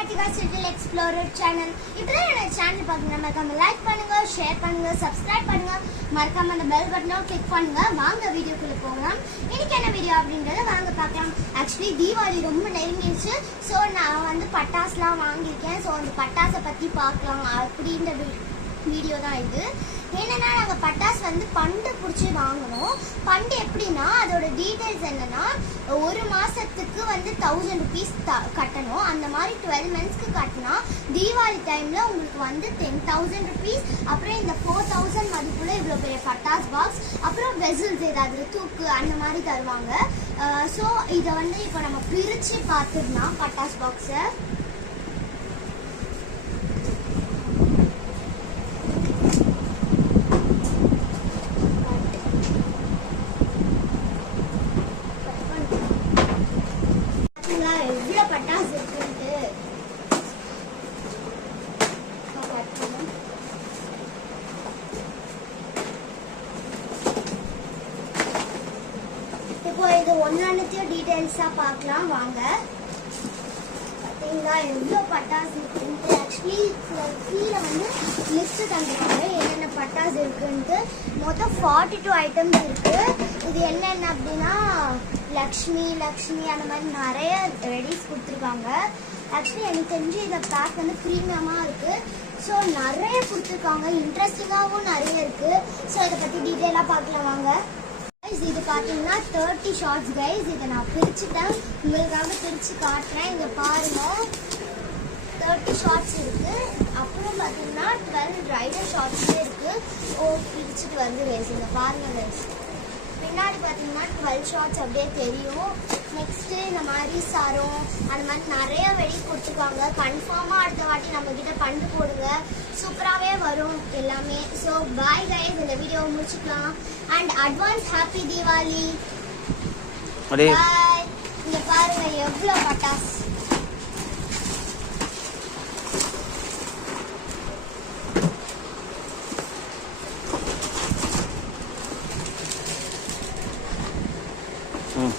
Little Explorer channel. இப்பதான் என்னோட channel பாத்தீங்கன்னா மறக்காம லைக் பண்ணுங்க, ஷேர் பண்ணுங்க, சப்ஸ்கிரைப் பண்ணுங்க, மறக்காம அந்த பெல் பட்டனை கிளிக் பண்ணுங்க. வாங்க வீடியோக்குள்ள போகலாம். இன்னைக்கு என்ன வீடியோ அப்படிங்கறத வாங்க பார்க்கலாம். ஆக்சுவலி தீபாவளி ரொம்ப நெருங்கிடுச்சு. சோ நான் வந்து பட்டாசுலாம் வாங்கியிருக்கேன். சோ அந்த பட்டாசை பத்தி பார்க்கலாம் அப்படின்ற வீடியோ தான் இது. என்னன்னா நாங்க பட்டாசு வந்து பண்டு பிடிச்சி வாங்கணும். பண்டு எப்படின்னா அதோட டீடைல்ஸ் என்னன்னா ஒரு மாசத்துக்கு வந்து 1000 rupees கட்டணும். அந்த மாதிரி 12 monthsக்கு கட்டினா தீபாவளி டைம்ல உங்களுக்கு வந்து 10,000 rupees, அப்புறம் இந்த 4,000 மதிப்புல இவ்வளோ பெரிய பட்டாஸ் பாக்ஸ், அப்புறம் வெசல்ஸ் ஏதாவது தூக்கு அந்த மாதிரி தருவாங்க. ஸோ இதை வந்து இப்போ நம்ம பிரித்து பார்த்துடலாம் பட்டாஸ் பாக்ஸை. பட்டாசு இருக்குன்ட்டு இப்போ இது ஒன்னொன்னுத்தையும் டீடைல்ஸா பார்க்கலாம் வாங்க. பார்த்தீங்களா எவ்வளோ பட்டாசு இருக்குன்ட்டு. ஆக்சுவலி கீழே வந்து லிஸ்ட் தந்துருக்காங்க என்னென்ன பட்டாசு இருக்குன்ட்டு. மொத்தம் 42 ஐட்டம்ஸ் இருக்கு. இது என்னென்ன அப்படின்னா லக்ஷ்மி அந்த மாதிரி நிறைய ரெடிஸ் கொடுத்துருக்காங்க. ஆக்சுவலி எனக்கு தெரிஞ்சு இந்த பேக் வந்து ப்ரீமியமாக இருக்குது. ஸோ நிறைய கொடுத்துருக்காங்க, இன்ட்ரெஸ்டிங்காகவும் நிறைய இருக்குது. ஸோ இதை பற்றி டீட்டெயிலாக பார்க்கலாம் வாங்க. கைஸ் இது பார்த்தீங்கன்னா 30 ஷார்ட்ஸ் கைஸ். இதை நான் பிரிச்சுட்டேன், உங்களுக்காக பிரித்து காட்டுறேன். இங்கே பாருங்கள் 30 ஷார்ட்ஸ் இருக்குது. அப்புறம் பார்த்தீங்கன்னா 12 ரைடர் ஷார்ட்ஸே இருக்குது. பிரிச்சுட்டு வந்து கைஸ் இங்கே பாருங்கள் கைஸ். பின்னாடி பார்த்தீங்கன்னா 12 ஷார்ட்ஸ் அப்படியே தெரியும். நெக்ஸ்ட்டு இந்த மாதிரி சரம் அந்த மாதிரி நிறைய வெடி கொடுத்துருக்காங்க. கன்ஃபார்மாக அடுத்த வாட்டி நம்மக்கிட்ட பண்டு போடுங்க, சூப்பராகவே வரும் எல்லாமே. ஸோ பாய் கைஸ், இந்த வீடியோவை முடிச்சுக்கலாம். And advance happy Deepavali. Bye. இங்கே பாருங்க எவ்வளோ பட்டாஸ். ம்